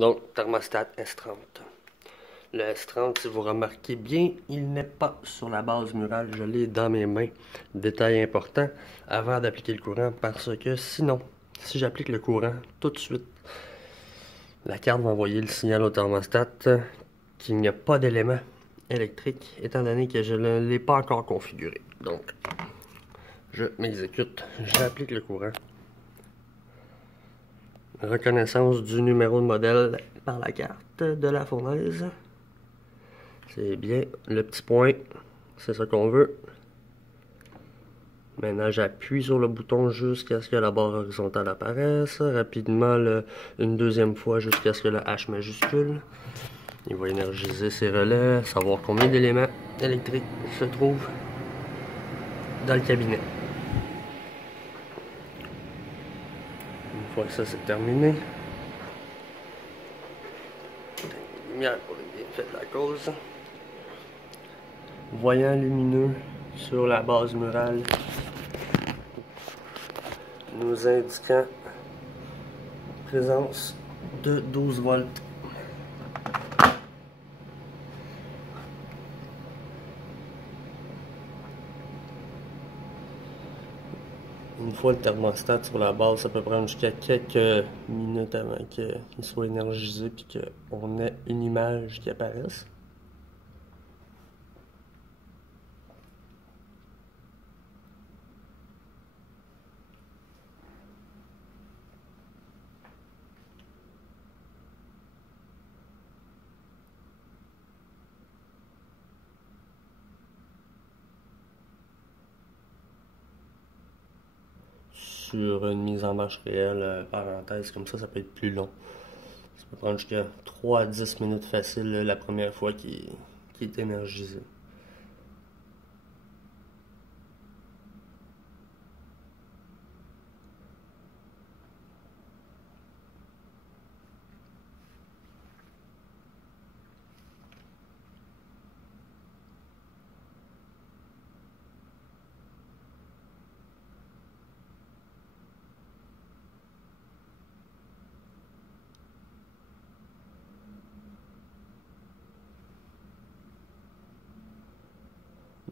Donc, thermostat S30. Le S30, si vous remarquez bien, il n'est pas sur la base murale. Je l'ai dans mes mains. Détail important, avant d'appliquer le courant, parce que sinon, si j'applique le courant tout de suite, la carte va envoyer le signal au thermostat qu'il n'y a pas d'élément électrique, étant donné que je ne l'ai pas encore configuré. Donc, je m'exécute, j'applique le courant. Reconnaissance du numéro de modèle par la carte de la fournaise. C'est bien le petit point, c'est ça qu'on veut. Maintenant, j'appuie sur le bouton jusqu'à ce que la barre horizontale apparaisse. Rapidement, une deuxième fois jusqu'à ce que le H majuscule. Il va énergiser ses relais, savoir combien d'éléments électriques se trouvent dans le cabinet. Une fois que ça c'est terminé, lumière pour le bienfait de la cause. Voyant lumineux sur la base murale nous indiquant présence de 12 volts. Une fois le thermostat sur la base, ça peut prendre jusqu'à quelques minutes avant qu'il soit énergisé et qu'on ait une image qui apparaisse. Sur une mise en marche réelle, parenthèse, comme ça peut être plus long. Ça peut prendre jusqu'à 3 à 10 minutes facile la première fois qu'il est énergisé.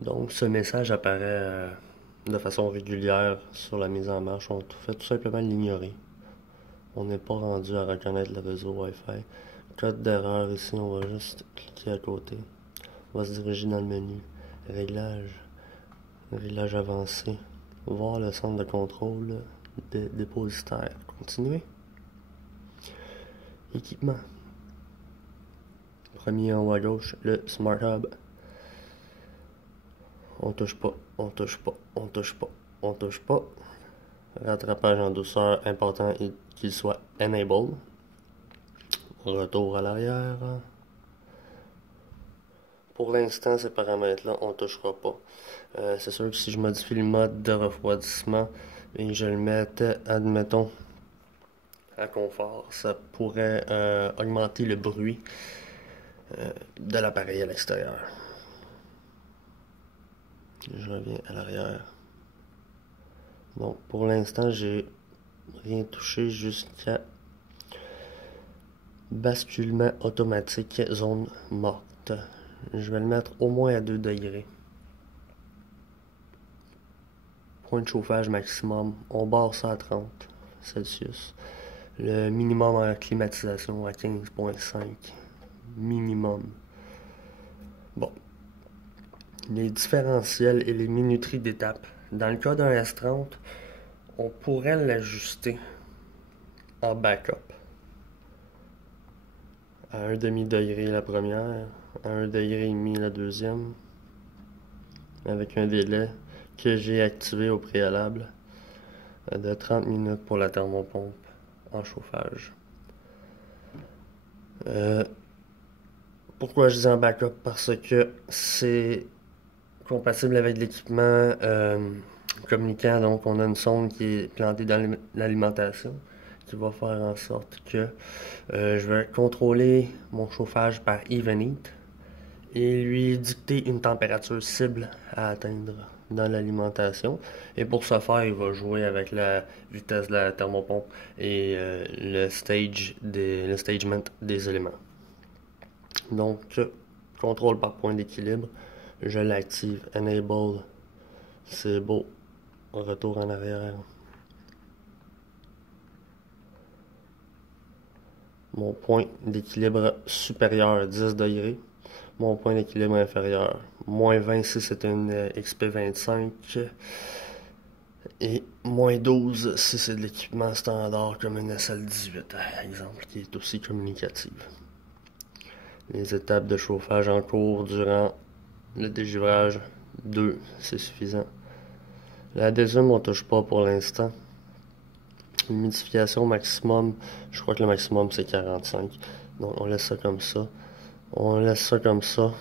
Donc ce message apparaît de façon régulière sur la mise en marche. On fait tout simplement l'ignorer. On n'est pas rendu à reconnaître le réseau Wi-Fi. Code d'erreur ici, on va juste cliquer à côté. On va se diriger dans le menu. Réglage avancé. Voir le centre de contrôle des dépositaires. Continuer. Équipement. Premier en haut à gauche, le Smart Hub. On touche pas, on touche pas, on touche pas, on touche pas. Rattrapage en douceur, important qu'il soit enable. Retour à l'arrière. Pour l'instant, ces paramètres-là, on ne touchera pas. C'est sûr que si je modifie le mode de refroidissement et que je le mettais, admettons, à confort, ça pourrait augmenter le bruit de l'appareil à l'extérieur. Je reviens à l'arrière. Donc, pour l'instant, j'ai rien touché jusqu'à basculement automatique zone morte. Je vais le mettre au moins à 2 degrés. Point de chauffage maximum, on barre ça à 30 Celsius. Le minimum en climatisation à 15,5. Minimum. Bon. Les différentiels et les minuteries d'étape. Dans le cas d'un S30, on pourrait l'ajuster en backup. À 1 demi-degré la première, à 1 degré et demi la deuxième, avec un délai que j'ai activé au préalable de 30 minutes pour la thermopompe en chauffage. Pourquoi je dis en backup? Parce que c'est compatible avec l'équipement communicant, donc on a une sonde qui est plantée dans l'alimentation qui va faire en sorte que je vais contrôler mon chauffage par Evenheat et lui dicter une température cible à atteindre dans l'alimentation. Et pour ce faire, il va jouer avec la vitesse de la thermopompe et le stagement des éléments. Donc, contrôle par point d'équilibre, je l'active. Enable, c'est beau. Retour en arrière. Mon point d'équilibre supérieur, 10 degrés. Mon point d'équilibre inférieur, moins 20 si c'est une XP25. Et moins 12 si c'est de l'équipement standard comme une SL18, par exemple, qui est aussi communicative. Les étapes de chauffage en cours durant le dégivrage, 2, c'est suffisant. L'adhésion, on touche pas pour l'instant. L'humidification maximum, je crois que le maximum c'est 45. Donc on laisse ça comme ça. On laisse ça comme ça.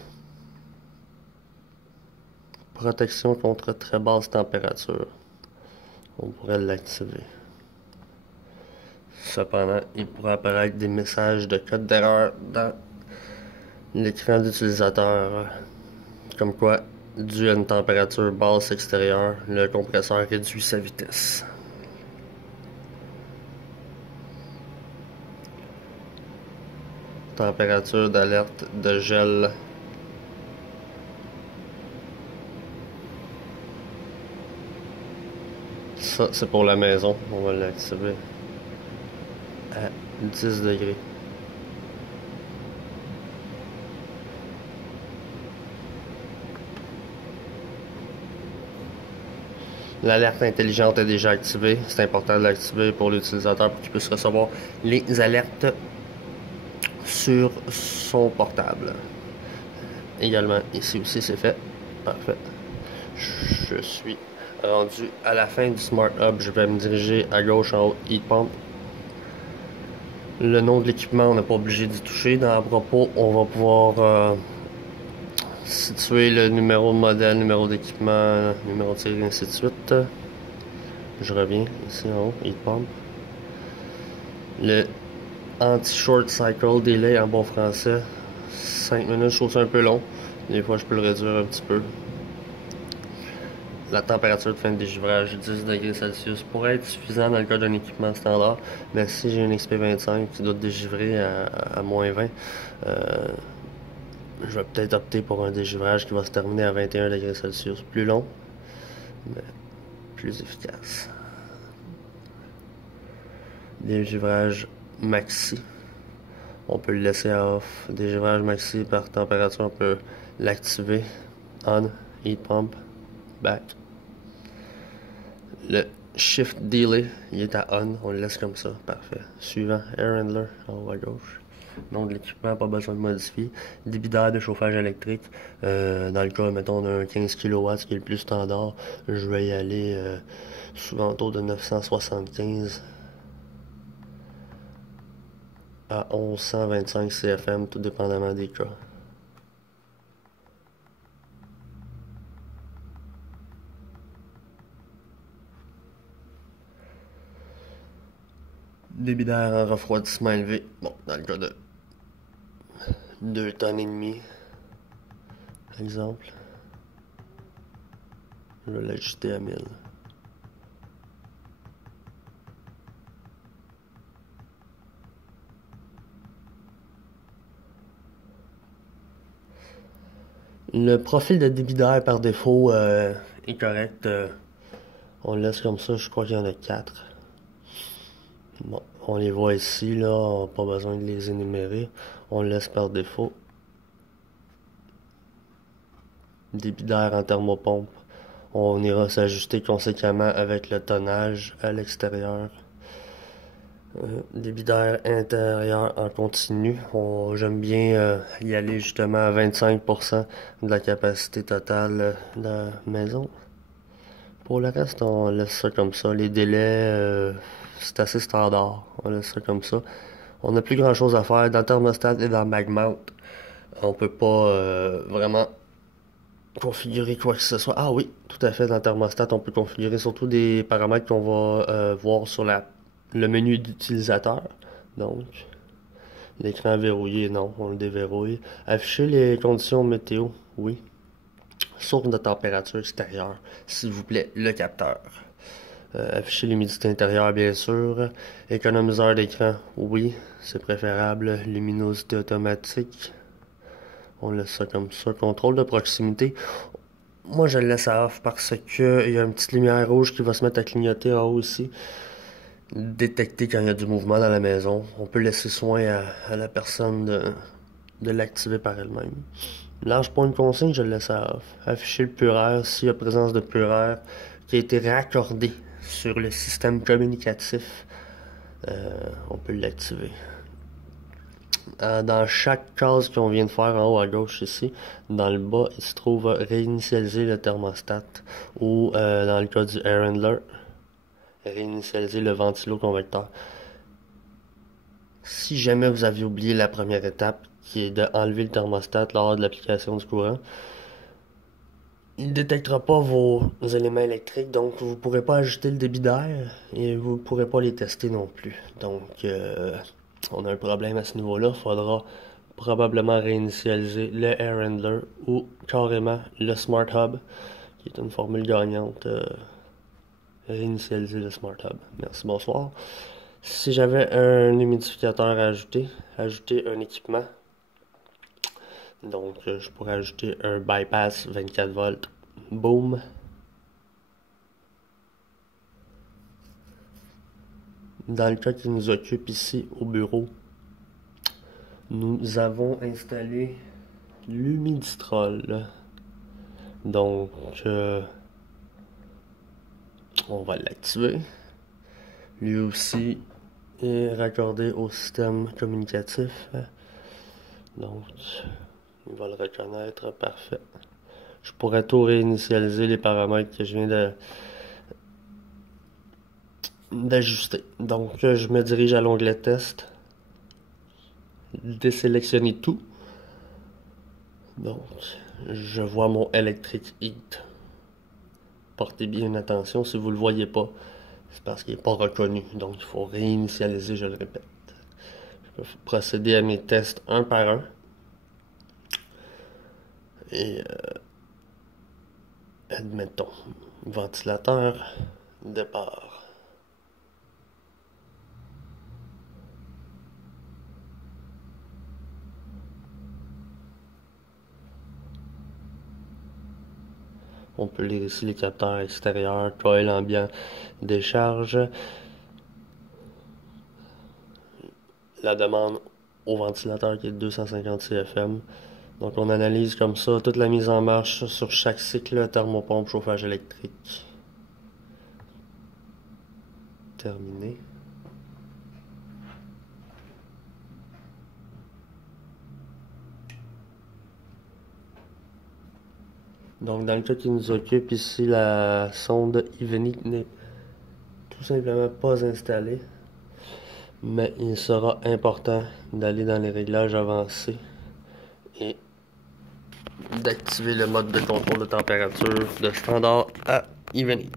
Protection contre très basse température. On pourrait l'activer. Cependant, il pourrait apparaître des messages de code d'erreur dans l'écran d'utilisateur. Comme quoi, dû à une température basse extérieure, le compresseur réduit sa vitesse. Température d'alerte de gel. Ça, c'est pour la maison. On va l'activer à 10 degrés. L'alerte intelligente est déjà activée. C'est important de l'activer pour l'utilisateur pour qu'il puisse recevoir les alertes sur son portable. Également, ici aussi, c'est fait. Parfait. Je suis rendu à la fin du Smart Hub. Je vais me diriger à gauche en haut, Heat Pump. Le nom de l'équipement, on n'est pas obligé d'y toucher. Dans à propos, on va pouvoir situer le numéro de modèle, numéro d'équipement, numéro de série, ainsi de suite. Je reviens ici en haut, Heat Pump. Le anti-short cycle delay en bon français, 5 minutes, je trouve ça un peu long. Des fois, je peux le réduire un petit peu. La température de fin de dégivrage, 10 degrés Celsius, pourrait être suffisant dans le cas d'un équipement standard. Mais si j'ai une XP25 qui doit dégivrer à moins 20, je vais peut-être opter pour un dégivrage qui va se terminer à 21 degrés Celsius. Plus long, mais plus efficace. Dégivrage maxi. On peut le laisser à off. Dégivrage maxi par température, on peut l'activer. On, heat pump, back. Le shift delay, il est à on le laisse comme ça. Parfait. Suivant, air handler, en haut à gauche. Nom de l'équipement, pas besoin de modifier. Débit d'air de chauffage électrique. Dans le cas, mettons, d'un 15 kW, qui est le plus standard, je vais y aller souvent autour de 975 à 1125 CFM, tout dépendamment des cas. Débit d'air en refroidissement élevé. Bon, dans le cas de 2 tonnes et demi, exemple, je vais l'ajuster à 1000. Le profil de débit d'air par défaut est correct. On le laisse comme ça, je crois qu'il y en a 4. Bon, on les voit ici, là, on n'a pas besoin de les énumérer. On le laisse par défaut. Débit d'air en thermopompe. On ira s'ajuster conséquemment avec le tonnage à l'extérieur. Débit d'air intérieur en continu. J'aime bien y aller justement à 25% de la capacité totale de la maison. Pour le reste, on laisse ça comme ça. Les délais, c'est assez standard. On laisse ça comme ça. On n'a plus grand chose à faire. Dans le thermostat et dans le mag mount, on peut pas vraiment configurer quoi que ce soit. Ah oui, tout à fait. Dans le thermostat, on peut configurer surtout des paramètres qu'on va voir sur le menu d'utilisateur. Donc, l'écran verrouillé, non, on le déverrouille. Afficher les conditions météo, oui. source de température extérieure, s'il vous plaît, le capteur. Afficher l'humidité intérieure, bien sûr. Économiseur d'écran, oui, c'est préférable. Luminosité automatique, on laisse ça comme ça. Contrôle de proximité, moi je le laisse à off parce que il y a une petite lumière rouge qui va se mettre à clignoter en haut ici. Détecter quand il y a du mouvement dans la maison. On peut laisser soin à la personne de l'activer par elle-même. Large point de consigne, je le laisse à off. Afficher le pur air, s'il y a présence de pur air qui a été raccordé sur le système communicatif, on peut l'activer. Dans chaque case qu'on vient de faire en haut à gauche ici, dans le bas, il se trouve réinitialiser le thermostat ou dans le cas du air handler, réinitialiser le ventilo-convecteur. Si jamais vous aviez oublié la première étape, qui est d'enlever le thermostat lors de l'application du courant, il ne détectera pas vos éléments électriques, donc vous ne pourrez pas ajuster le débit d'air et vous ne pourrez pas les tester non plus. Donc, on a un problème à ce niveau-là. Il faudra probablement réinitialiser le Air Handler ou carrément le Smart Hub, qui est une formule gagnante. Réinitialiser le Smart Hub. Merci, bonsoir. Si j'avais un humidificateur à ajouter un équipement. Donc, je pourrais ajouter un bypass 24 volts. Boom. Dans le cas qui nous occupe ici au bureau, nous avons installé l'Humidistrol. Donc, on va l'activer. Lui aussi est raccordé au système communicatif. Donc, il va le reconnaître, parfait. Je pourrais tout réinitialiser les paramètres que je viens d'ajuster. Donc, je me dirige à l'onglet test, désélectionner tout. Donc, je vois mon Electric Heat. Portez bien attention, si vous ne le voyez pas, c'est parce qu'il n'est pas reconnu. Donc, il faut réinitialiser, je le répète. Je peux procéder à mes tests un par un. Et admettons, ventilateur, départ. On peut lire ici les capteurs extérieurs, coil ambiant, décharge. La demande au ventilateur qui est de 250 CFM. Donc on analyse comme ça toute la mise en marche sur chaque cycle thermopompe chauffage électrique. Terminé. Donc dans le cas qui nous occupe ici, la sonde Ivenit n'est tout simplement pas installée. Mais il sera important d'aller dans les réglages avancés et d'activer le mode de contrôle de température de standard à Ivenit.